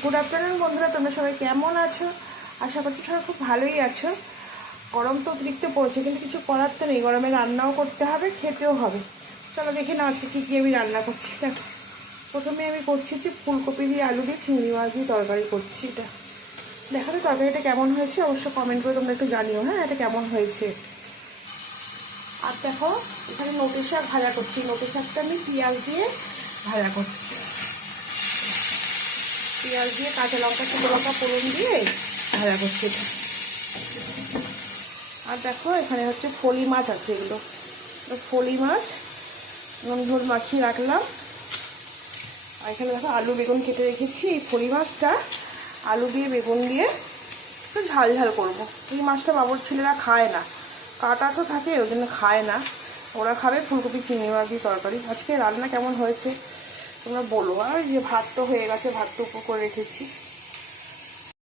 Good afternoon বন্ধুরা, তোমরা সবাই কেমন আছো? আশা করছি সবাই খুব ভালোই আছো। গরম তো অতিরিক্ত পড়ছে, কিন্তু কিছু করার তো নেই। গরমে রান্নাও করতে হবে, খেতেও হবে। চলো দেখে নাও আজকে কী কী আমি রান্না করছি। দেখো, প্রথমে আমি করছি হচ্ছে ফুলকপি দিয়ে আলু দিয়ে চিংড়ি মাছ দিয়ে তরকারি করছি। এটা দেখাবে তরকারিটা কেমন হয়েছে অবশ্য কমেন্ট করে তোমরা একটু জানিও। হ্যাঁ, এটা কেমন হয়েছে। আর দেখো, এখানে নোটে শাক ভাজা করছি। নোটে শাকটা আমি পেঁয়াজ দিয়ে ভাজা করছি। পেঁয়াজ দিয়ে কাঁচা লঙ্কা, শুকনো লঙ্কা ফোড়ন দিয়ে ভাজা করছি এটা। আর দেখো, এখানে হচ্ছে ফলি মাছ আছে। এগুলো ফলি মাছ, নুন ঝোল মাখিয়ে রাখলাম। আর এখানে দেখো আলু বেগুন কেটে রেখেছি। এই ফলি মাছটা আলু দিয়ে বেগুন দিয়ে একটু ঝাল ঝাল করবো। এই মাছটা বাবুর ছেলেরা খায় না, কাটা তো থাকে, ওই জন্য খায় না। ওরা খাবে ফুলকপি চিংড়ি মাছ দিয়ে তরকারি। আজকে রান্না কেমন হয়েছে তোমরা বলো। আর যে ভাত তো হয়ে গেছে, ভাত তো উপর করে রেখেছি।